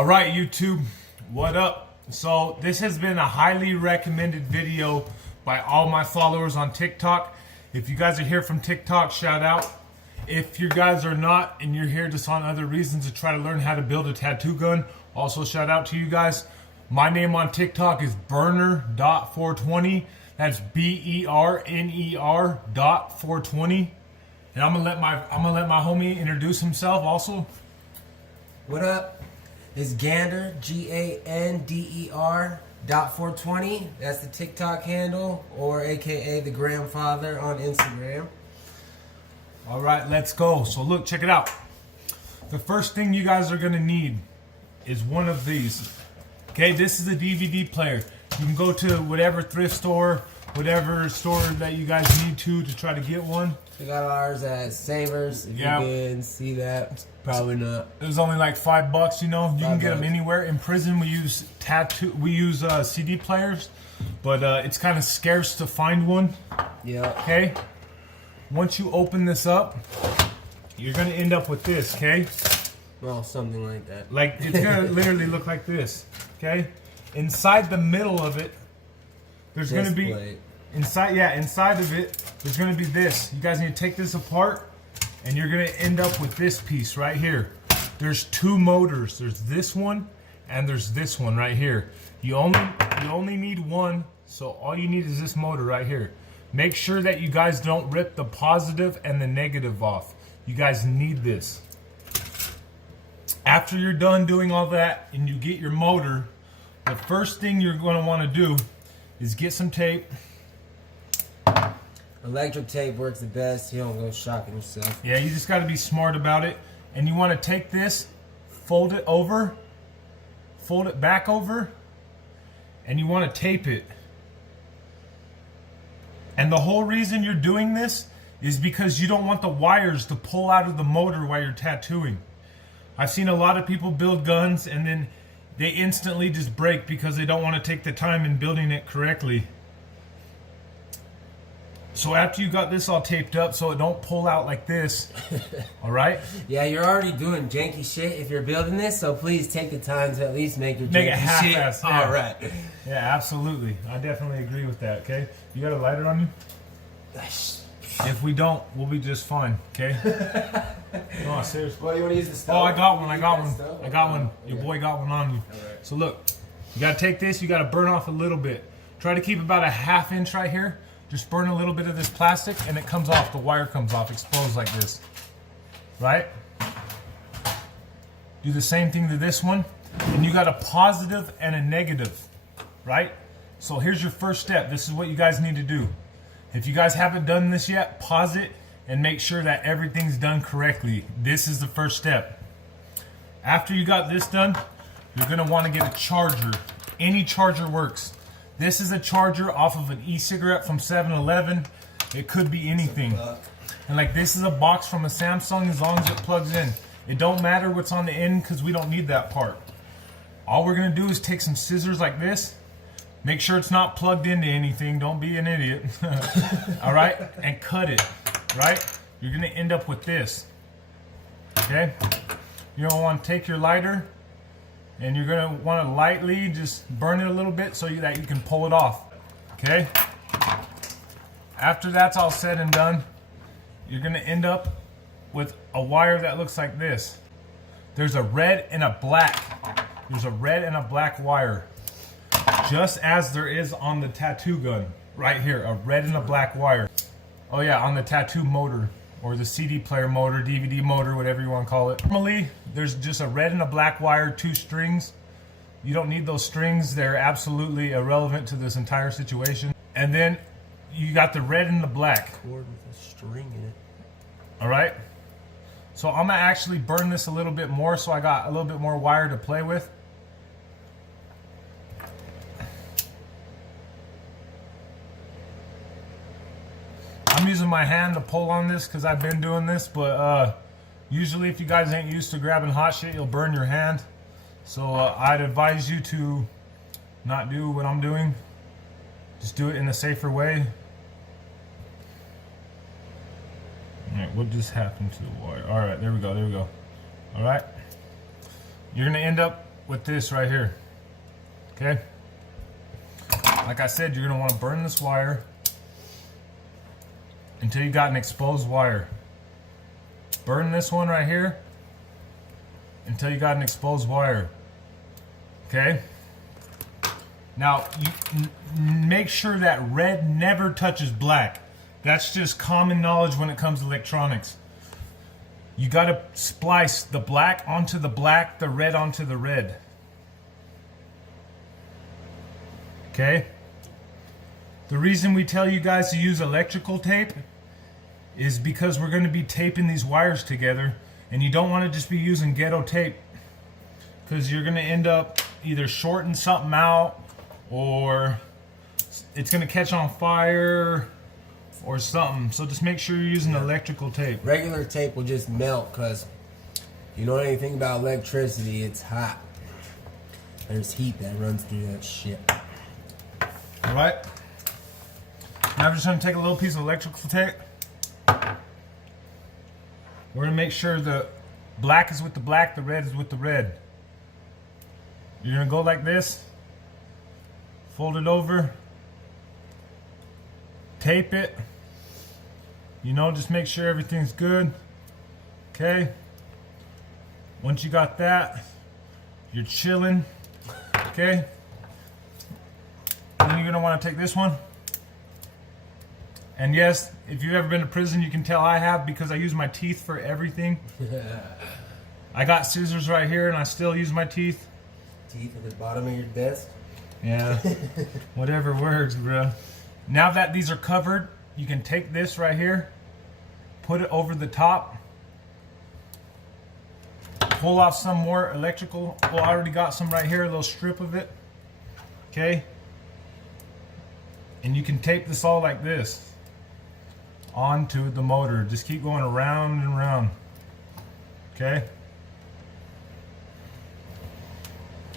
All right, YouTube, what up? So this has been a highly recommended video by all my followers on TikTok. If you guys are here from TikTok, shout out. If you guys are not and you're here just on other reasons to try to learn how to build a tattoo gun, also shout out to you guys. My name on TikTok is burner.420. That's BERNER.420. And I'm gonna let my homie introduce himself also. What up? It's Gander, GANDER.420. That's the TikTok handle, or AKA the grandfather on Instagram. All right, let's go. So look, check it out. The first thing you guys are gonna need is one of these. Okay, this is a DVD player. You can go to whatever thrift store, whatever store that you guys need to try to get one. We got ours at Savers. If you didn't see that, probably not. It was only like $5, you know. You can get them $5. anywhere. In prison, we use CD players, but it's kind of scarce to find one. Yeah. Okay. Once you open this up, you're gonna end up with this. Okay. Well, something like that. Like it's gonna literally look like this. Okay. Inside the middle of it, there's gonna be inside of it. There's gonna be this. You guys need to take this apart, and you're gonna end up with this piece right here. There's two motors. There's this one, and there's this one right here. You only need one, so all you need is this motor right here. Make sure that you guys don't rip the positive and the negative off. You guys need this. After you're done doing all that and you get your motor, the first thing you're going to want to do is get some tape. Electric tape works the best. You don't go shocking yourself. Yeah, you just got to be smart about it. And you want to take this, fold it over, fold it back over, and you want to tape it. And the whole reason you're doing this is because you don't want the wires to pull out of the motor while you're tattooing. I've seen a lot of people build guns and then they instantly just break because they don't want to take the time in building it correctly. So after you got this all taped up so it don't pull out like this, all right? Yeah, you're already doing janky shit if you're building this, so please take the time to at least make your janky shit. Yeah. All right. Yeah, absolutely. I definitely agree with that, okay? You got a lighter on you? If we don't, we'll be just fine, okay? No, seriously. Well, you want to use the stove? Oh, I got one. Your boy got one on you. Right. So look, you got to take this. You got to burn off a little bit. Try to keep about a ½ inch right here. Just burn a little bit of this plastic and it comes off. The wire comes off exposed like this. Right? Do the same thing to this one. And you got a positive and a negative. Right? So here's your first step. This is what you guys need to do. If you guys haven't done this yet, pause it and make sure that everything's done correctly. This is the first step. After you got this done, you're going to want to get a charger. Any charger works. This is a charger off of an e-cigarette from 7-Eleven. It could be anything. And like this is a box from a Samsung as long as it plugs in. It don't matter what's on the end because we don't need that part. All we're going to do is take some scissors like this. Make sure it's not plugged into anything. Don't be an idiot. All right? And cut it. Right? You're going to end up with this. Okay? You're going to want to take your lighter and you're going to want to lightly just burn it a little bit so that you can pull it off. Okay? After that's all said and done, you're going to end up with a wire that looks like this. There's a red and a black. There's a red and a black wire. Just as there is on the tattoo gun. Right here, a red and a black wire. Oh yeah, on the tattoo motor. Or the CD player motor, DVD motor, whatever you want to call it. Normally, there's just a red and a black wire, 2 strings. You don't need those strings. They're absolutely irrelevant to this entire situation. And then you got the red and the black. Cord with a string in it. All right. So I'm gonna actually burn this a little bit more so I got a little bit more wire to play with. I'm using my hand to pull on this because I've been doing this, but usually if you guys ain't used to grabbing hot shit, you'll burn your hand. So I'd advise you to not do what I'm doing. Just do it in a safer way. Alright, what just happened to the wire? Alright, there we go, there we go. Alright. You're going to end up with this right here. Okay? Like I said, you're going to want to burn this wire until you got an exposed wire. Burn this one right here until you got an exposed wire. Okay? Now, you make sure that red never touches black. That's just common knowledge when it comes to electronics. You got to splice the black onto the black, the red onto the red. Okay? The reason we tell you guys to use electrical tape is because we're going to be taping these wires together, and you don't want to just be using ghetto tape, because you're going to end up either shorting something out, or it's going to catch on fire or something. So just make sure you're using electrical tape. Regular tape will just melt, because you know anything about electricity, it's hot. There's heat that runs through that shit. Alright, now I'm just going to take a little piece of electrical tape. We're going to make sure the black is with the black, the red is with the red. You're going to go like this, fold it over, tape it, you know, just make sure everything's good. Okay, once you got that, you're chilling. Okay, then you're going to want to take this one. And yes, if you've ever been to prison, you can tell I have, because I use my teeth for everything. I got scissors right here and I still use my teeth. Teeth at the bottom of your desk? Yeah, whatever works, bro. Now that these are covered, you can take this right here, put it over the top, pull off some more electrical. Well, I already got some right here, a little strip of it. Okay? And you can tape this all like this onto the motor. Just keep going around and around. Okay?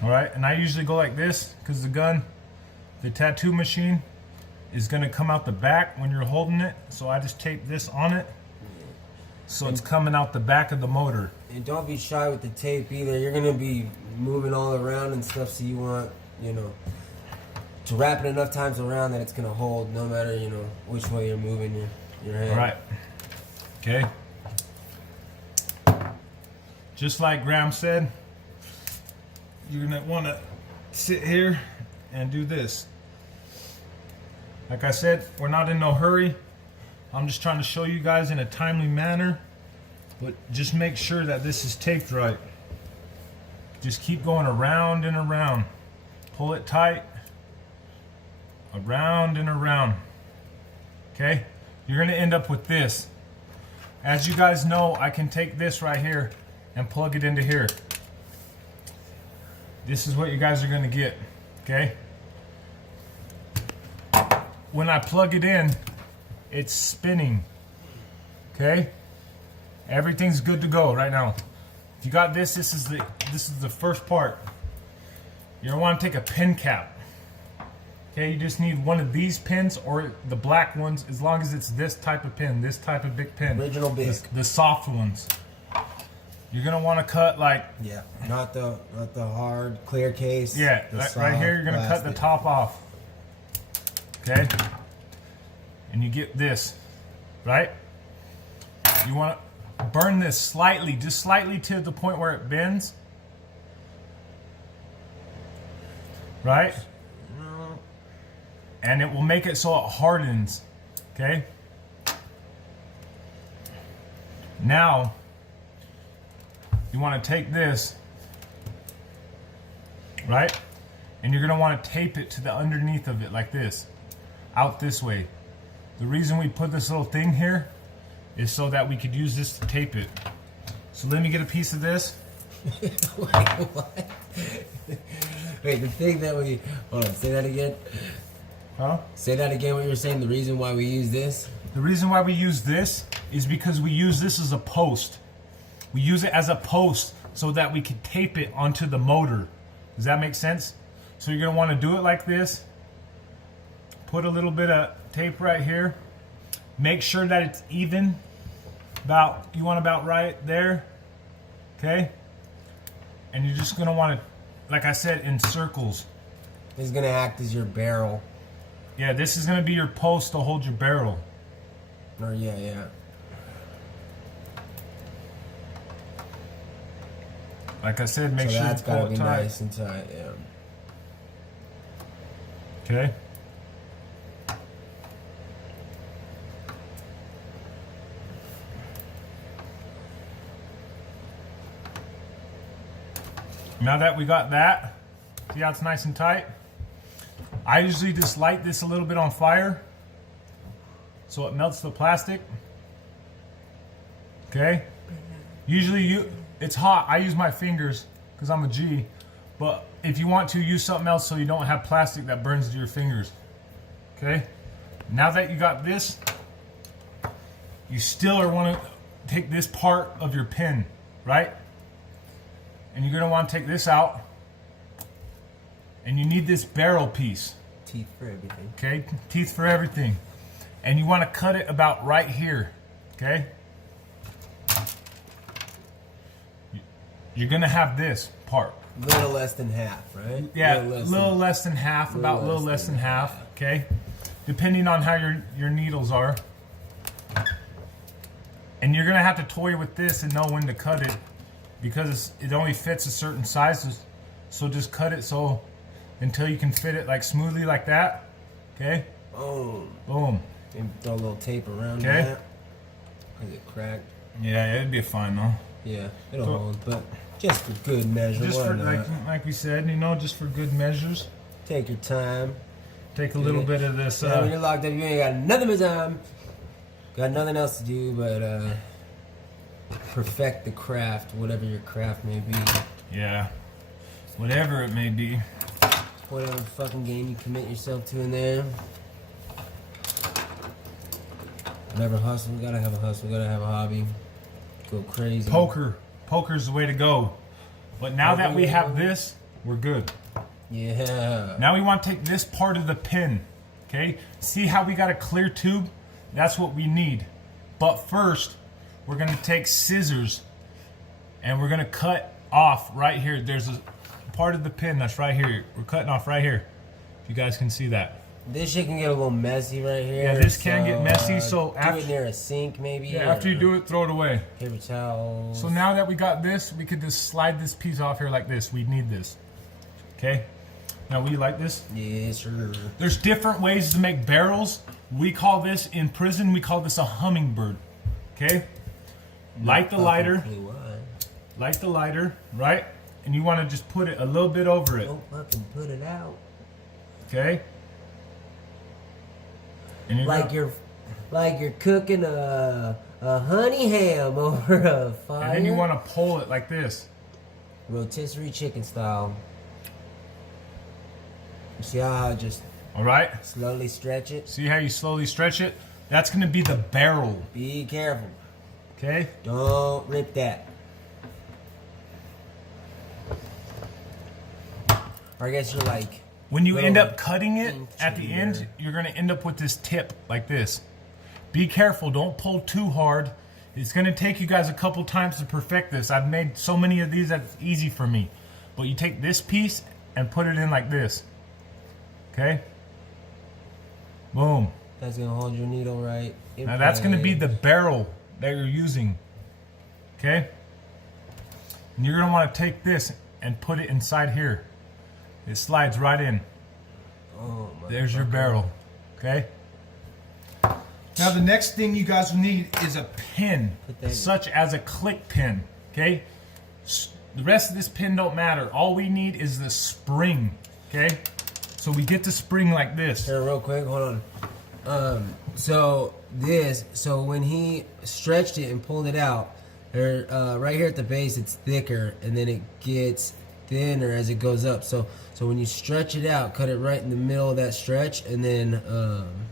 Alright, and I usually go like this because the tattoo machine is going to come out the back when you're holding it. So I just tape this on it so it's coming out the back of the motor. And don't be shy with the tape either. You're going to be moving all around and stuff, so you want, you know, to wrap it enough times around that it's going to hold no matter, you know, which way you're moving your hand. Alright. Okay. Just like Graham said, you're going to want to sit here and do this. Like I said, we're not in no hurry. I'm just trying to show you guys in a timely manner. But just make sure that this is taped right. Just keep going around and around. Pull it tight. Around and around. Okay? You're going to end up with this. As you guys know, I can take this right here and plug it into here. This is what you guys are going to get. Okay? When I plug it in, it's spinning. Okay? Everything's good to go right now. If you got this, this is the first part. You're going to want to take a pin cap. Okay, you just need one of these pins or the black ones, as long as it's this type of pin, this type of big pin. Original big. The soft ones. You're going to want to cut like... Yeah, not the hard clear case. Yeah, right here you're going to cut the top off. Okay? And you get this, right? You want to burn this slightly, just slightly to the point where it bends. Right? And it will make it so it hardens. Okay? Now, you want to take this, right? And you're going to want to tape it to the underneath of it like this, out this way. The reason we put this little thing here is so that we could use this to tape it. So let me get a piece of this. Wait, what? Wait, the thing that we... Hold on, say that again. Huh? Say that again, what you were saying, the reason why we use this? The reason why we use this is because we use this as a post. We use it as a post so that we can tape it onto the motor. Does that make sense? So you're going to want to do it like this. Put a little bit of tape right here. Make sure that it's even. You want about right there. Okay? And you're just going to want to like I said, in circles. It's gonna act as your barrel. Yeah, this is gonna be your post to hold your barrel. Or yeah. Like I said, make So sure that's you pull gotta it be tight. nice and tight. Yeah. Okay. Now that we got that, see how it's nice and tight? I usually just light this a little bit on fire so it melts the plastic. Okay? Usually it's hot. I use my fingers because I'm a G. But if you want to, use something else so you don't have plastic that burns to your fingers. Okay? Now that you got this, you still are want to take this part of your pin, right? And you're going to want to take this out. And you need this barrel piece. Teeth for everything. Okay? Teeth for everything. And you want to cut it about right here. Okay? You're going to have this part. Little less than half, right? Yeah, a little less than half, about a little less than half. Okay? Depending on how your needles are. And you're going to have to toy with this and know when to cut it. Because it only fits a certain size, so just cut it so until you can fit it like smoothly like that. Okay. Boom. Boom. And throw a little tape around Okay. that. Cause it cracked. Yeah, it'd be fine though. Yeah, it'll hold, but just for good measure. Just why for not? like we said, just for good measures. Take your time. Take a little bit of this. Yeah, when you're locked up, you ain't got nothing but time. Got nothing else to do but perfect the craft, whatever your craft may be. Yeah. Whatever it may be. Whatever fucking game you commit yourself to in there. Whatever hustle, gotta have a hustle, gotta have a hobby. Go crazy. Poker's the way to go. But now that we have this, we're good. Yeah. Now we want to take this part of the pin. Okay? See how we got a clear tube? That's what we need. But first, we're going to take scissors and we're going to cut off right here. There's a part of the pin that's right here. We're cutting off right here. If you guys can see that. This shit can get a little messy right here. Yeah, this can get messy. So after, do it near a sink maybe. Yeah, after you do it, throw it away. Paper towels. So now that we got this, we could just slide this piece off here like this. We need this. Okay? Now, will you like this? Yes, sir. There's different ways to make barrels. We call this, in prison, we call this a hummingbird. Okay? Light the lighter. Light the lighter, right? And you want to just put it a little bit over it. Don't fucking put it out. Okay? And like you're cooking a honey ham over a fire. And then you want to pull it like this. Rotisserie chicken style. You see how I just all right? Slowly stretch it. See how you slowly stretch it? That's going to be the barrel. Be careful. Okay? Don't rip that. Or I guess you're like... When you end up cutting it, at the end, you're going to end up with this tip like this. Be careful. Don't pull too hard. It's going to take you guys a couple times to perfect this. I've made so many of these that it's easy for me. But you take this piece and put it in like this. Okay? Boom. That's going to hold your needle right. Now that's going to be the barrel that you're using. Okay? And you're going to want to take this and put it inside here. It slides right in. Oh, there's your barrel. Okay? Now the next thing you guys will need is a pin, such as a click pin. Okay? The rest of this pin don't matter. All we need is the spring. Okay? So we get the spring like this. Here, real quick, hold on. So when he stretched it and pulled it out, right here at the base, it's thicker, and then it gets thinner as it goes up. So when you stretch it out, cut it right in the middle of that stretch, and then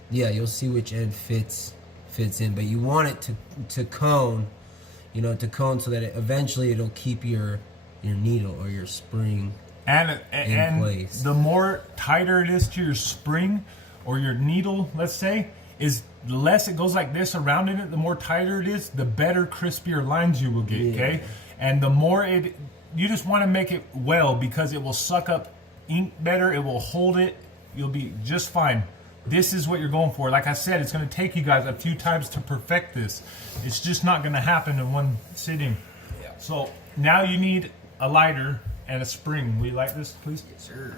yeah, you'll see which end fits in. But you want it to cone, to cone so that eventually it'll keep your needle or your spring in place. The more tighter it is to your spring or your needle, let's say, is the less it goes like this around in it, the more tighter it is, the better crispier lines you will get. Yeah. Okay, and the more you just want to make it well because it will suck up ink better. It will hold it. You'll be just fine. This is what you're going for. Like I said, it's going to take you guys a few times to perfect this. It's just not going to happen in one sitting. Yeah. So now you need a lighter and a spring. Will you light this, please? Yes, sir.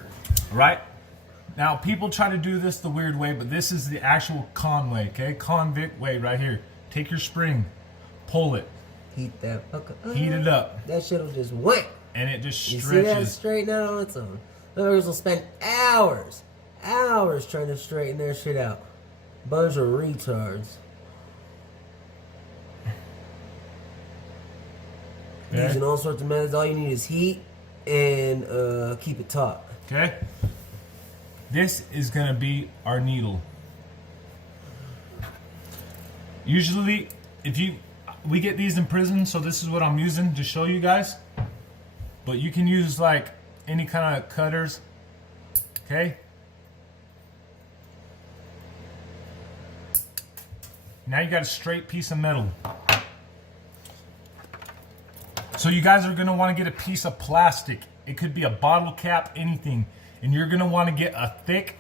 All right. Now, people try to do this the weird way, but this is the actual con way, okay? Convict way right here. Take your spring, pull it, Heat that fucker up. heat it up, That shit'll just whack. and it just You see that stretches. straighten out on its own. Others will spend hours trying to straighten their shit out. Bunch of retards. Okay. Using all sorts of methods. All you need is heat and keep it taut. Okay? This is going to be our needle. Usually, we get these in prison, so this is what I'm using to show you guys. But you can use like any kind of cutters. Okay? Now you got a straight piece of metal. So you guys are going to want to get a piece of plastic. It could be a bottle cap, anything. And you're going to want to get a thick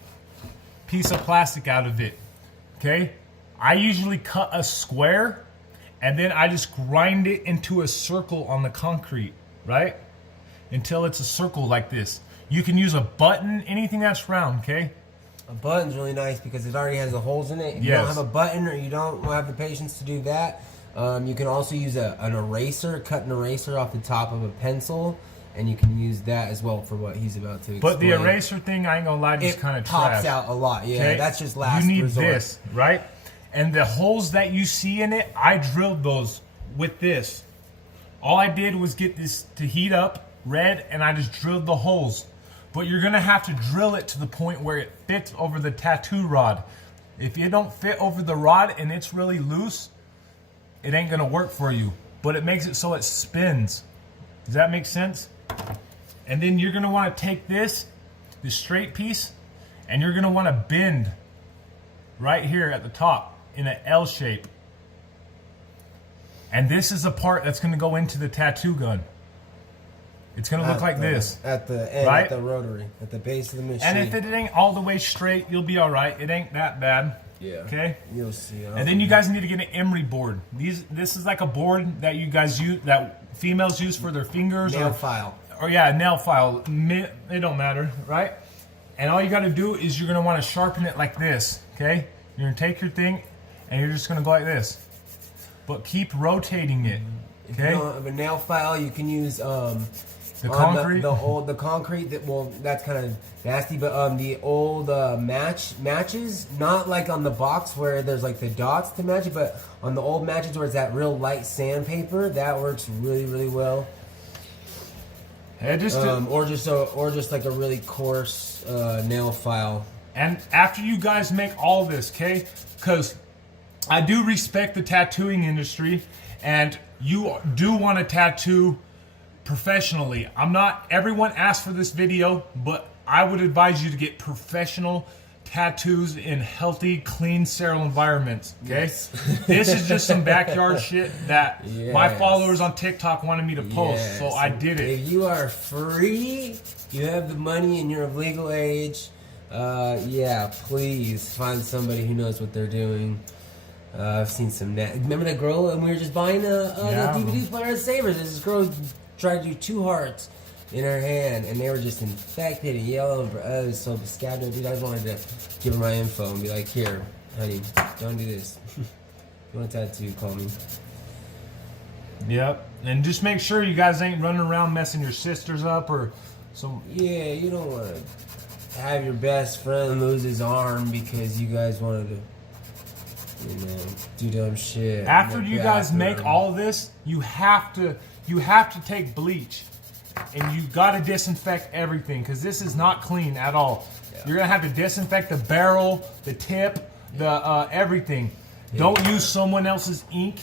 piece of plastic out of it. Okay? I usually cut a square and then I just grind it into a circle on the concrete, right? Until it's a circle like this. You can use a button, anything that's round, okay? A button's really nice because it already has the holes in it. If you Yes. don't have a button or you don't have the patience to do that, you can also use an eraser, cut an eraser off the top of a pencil, and you can use that as well for what he's about to explain. But the eraser thing, I ain't gonna lie, is it kind of pops trash. out a lot. Yeah, Okay? that's just last You need resort. this, right? And the holes that you see in it, I drilled those with this. All I did was get this to heat up, red, and I just drilled the holes. But you're gonna have to drill it to the point where it fits over the tattoo rod. If it don't fit over the rod and it's really loose, it ain't gonna work for you. But it makes it so it spins. Does that make sense? And then you're gonna wanna take this straight piece, and you're gonna wanna bend right here at the top in an L shape. And this is the part that's gonna go into the tattoo gun. It's gonna look like this. At the end, Right? at the rotary, at the base of the machine. And if it ain't all the way straight, you'll be all right. It ain't that bad. yeah. Okay. You'll see. And then you guys need to get an emery board. This is like a board that you guys use, that females use for their fingers, nail or file. yeah, a nail file. It don't matter, right? And all you got to do is you're gonna want to sharpen it like this. Okay. You're gonna take your thing, and you're just gonna go like this. But keep rotating it. If you Okay. don't have a nail file, you can use The concrete. the concrete that that's kind of nasty, but the old matches, not like on the box where there's like the dots to match it, but on the old matches where it's that real light sandpaper, that works really really well. It just Or just like a really coarse nail file. And after you guys make all this, okay? Because I do respect the tattooing industry, and you do want to tattoo professionally. Everyone asked for this video, but I would advise you to get professional tattoos in healthy, clean, sterile environments, okay? Yes. This is just some backyard shit that my Yes. followers on TikTok wanted me to post, so I did it. If you are free, you have the money, and you're of legal age, please find somebody who knows what they're doing. I've seen some. Remember that girl, and we were just buying the DVD player at Savers. This girl tried to do 2 hearts in her hand, and they were just infected and yellow. It was so scared. Dude, I just wanted to give her my info and be like, "Here, honey, don't do this. You want a tattoo? Call me." Yep. And just make sure you guys ain't running around messing your sisters up or some. Yeah, you don't want to have your best friend lose his arm because you guys wanted to, do dumb shit. After you guys make all of this, you have to take bleach, and you got to disinfect everything because this is not clean at all. Yeah. You're gonna have to disinfect the barrel, the tip, the everything. Yeah. Don't use someone else's ink.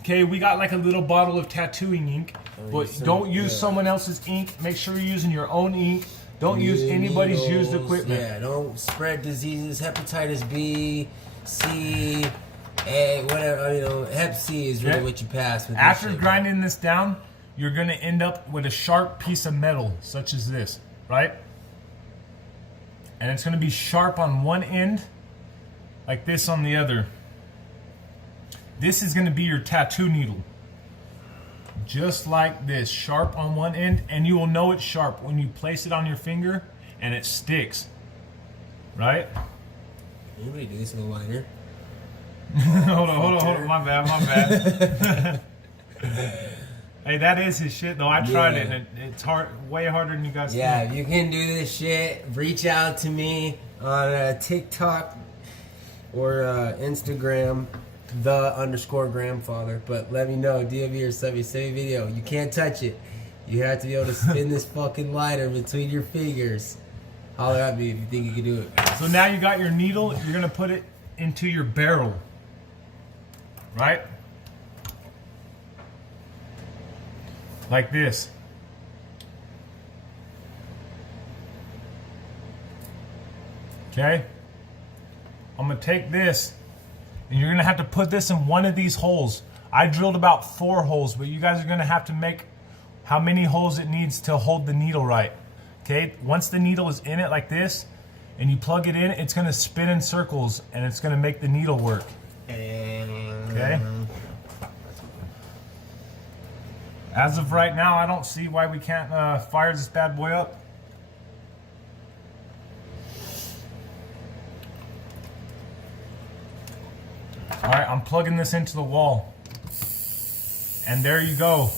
Okay, we got like a little bottle of tattooing ink, but don't use someone else's ink. Make sure you're using your own ink. Don't use anybody's used equipment. Yeah, don't spread diseases, hepatitis B, C, A, whatever. Hep C is really what you pass with this After shit. grinding this down, you're going to end up with a sharp piece of metal, such as this, right? And it's going to be sharp on one end, like this on the other. This is going to be your tattoo needle. Just like this, sharp on one end, and you will know it's sharp when you place it on your finger and it sticks, right? Anybody do this with a lighter? hold on, my bad. Hey, that is his shit though. I tried it, and it's hard, way harder than you guys think. Yeah, if you can do this shit, reach out to me on TikTok or Instagram, _grandfather. But let me know, DMV or send me a video. You can't touch it. You have to be able to spin this fucking lighter between your fingers. Holler at me if you think you can do it. So now you got your needle. You're gonna put it into your barrel, right? Like this. Okay? I'm going to take this, and you're going to have to put this in one of these holes. I drilled about 4 holes, but you guys are going to have to make how many holes it needs to hold the needle right. Okay? Once the needle is in it like this, and you plug it in, it's going to spin in circles, and it's going to make the needle work. Okay? As of right now, I don't see why we can't fire this bad boy up. All right, I'm plugging this into the wall. And there you go.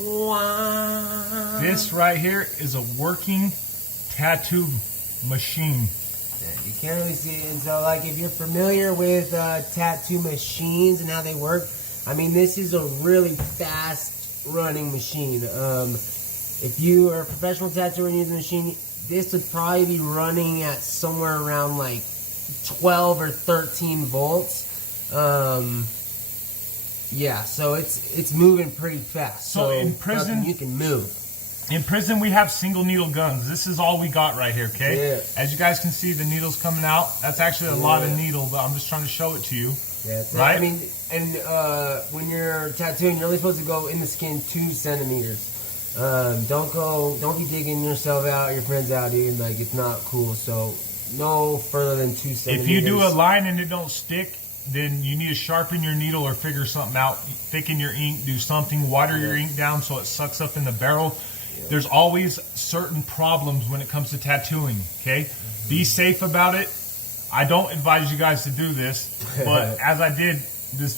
Wow. This right here is a working tattoo machine. Yeah, you can't really see it. And so, like, if you're familiar with tattoo machines and how they work, I mean, this is a really fast running machine. If you are a professional tattooer and use the machine, this would probably be running at somewhere around like 12 or 13 volts. Yeah, so it's moving pretty fast. So in prison, you can move. In prison, we have single needle guns. This is all we got right here, okay? Yeah. As you guys can see, the needle's coming out. That's actually a lot of needle, but I'm just trying to show it to you. Yeah, right? I mean, and when you're tattooing, you're only supposed to go in the skin 2 centimeters. Don't be digging yourself out, your friends out, dude. Like, it's not cool. So no further than 2 centimeters. If you do a line and it don't stick, then you need to sharpen your needle or figure something out. Thicken your ink, do something, water your ink down so it sucks up in the barrel. There's always certain problems when it comes to tattooing, okay? Be safe about it. I don't advise you guys to do this, but as I did this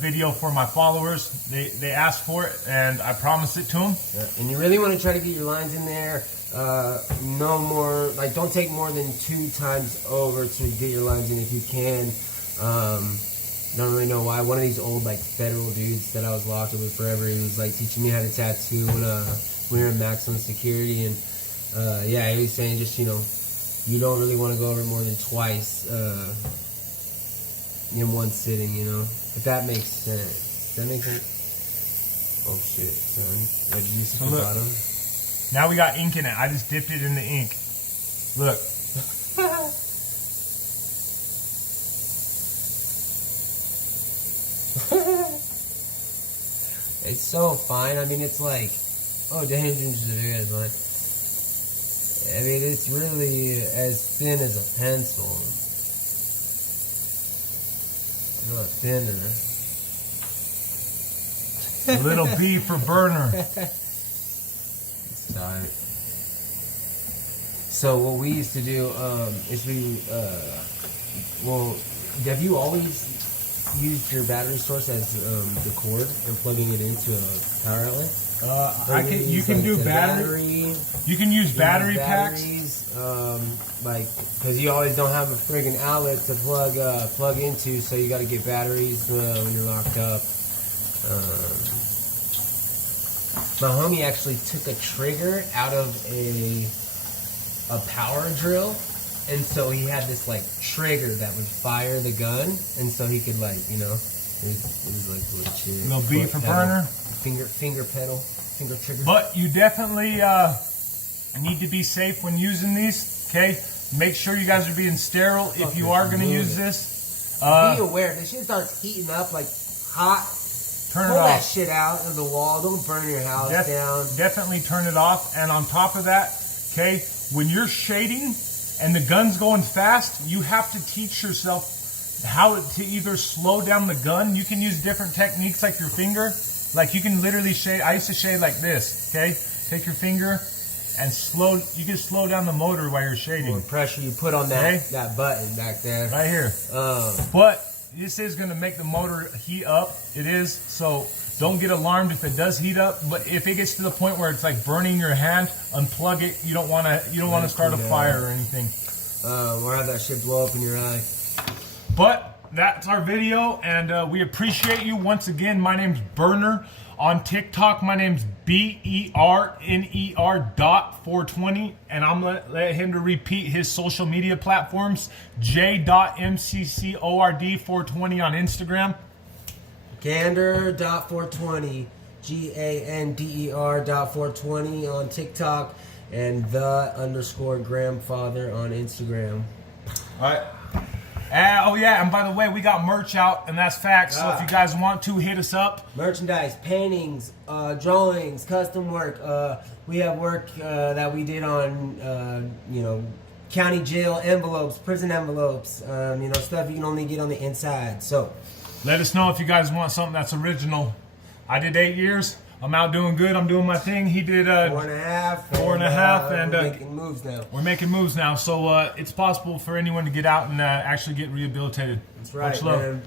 video for my followers, they asked for it, and I promised it to them. Yeah. And you really want to try to get your lines in there. No more, like, don't take more than 2 times over to get your lines in if you can. Don't really know why. One of these old, like, federal dudes that I was locked up with forever, he was like teaching me how to tattoo when we were in maximum security, and yeah, he was saying just, you know, you don't really want to go over more than twice in one sitting, you know. If that makes sense. Does that make sense? Oh shit, son. What did you see at the bottom? Now we got ink in it. I just dipped it in the ink. Look. It's so fine. I mean, it's like, oh, damn, inches of hair is like. I mean, it's really as thin as a pencil. Not thinner. A little B for burner. It's tight. So what we used to do is well, have you always used your battery source as the cord and plugging it into a power outlet? You can do battery. You can use battery packs. Like, because you always don't have a friggin' outlet to plug into, so you got to get batteries when you're locked up. My homie actually took a trigger out of a power drill, and so he had this like trigger that would fire the gun, and so he could, like, you know, it was like legit. No beat for burner. Finger pedal, finger trigger. But you definitely need to be safe when using these. Okay, make sure you guys are being sterile if you are going to use this. Be aware, this shit starts heating up like hot. turn Pull it that off. shit out of the wall. Don't burn your house down. Definitely turn it off. And on top of that, okay, when you're shading and the gun's going fast, you have to teach yourself how to either slow down the gun. You can use different techniques like your finger. Like you can literally shade. I used to shade like this, okay? Take your finger and you can slow down the motor while you're shading. More pressure you put on that button back there. Right here. But this is going to make the motor heat up. It is. So don't get alarmed if it does heat up. But if it gets to the point where it's like burning your hand, unplug it. You don't want to start a fire or anything. Or have that shit blow up in your eye. But that's our video, and we appreciate you once again. My name's Burner. On TikTok, my name's BERNER.420, and I'm gonna let him to repeat his social media platforms. J.MCCORD420 on Instagram. Gander.420, GANDER.420 on TikTok, and _grandfather on Instagram. All right. Oh yeah, and by the way, we got merch out, and that's facts. So if you guys want to, hit us up. Merchandise, paintings, drawings, custom work. We have work that we did on, county jail envelopes, prison envelopes. Stuff you can only get on the inside. So let us know if you guys want something that's original. I did 8 years. I'm out doing good. I'm doing my thing. He did 4.5. 4.5, and we're making moves now. We're making moves now, so it's possible for anyone to get out and actually get rehabilitated. That's right, Much love. man.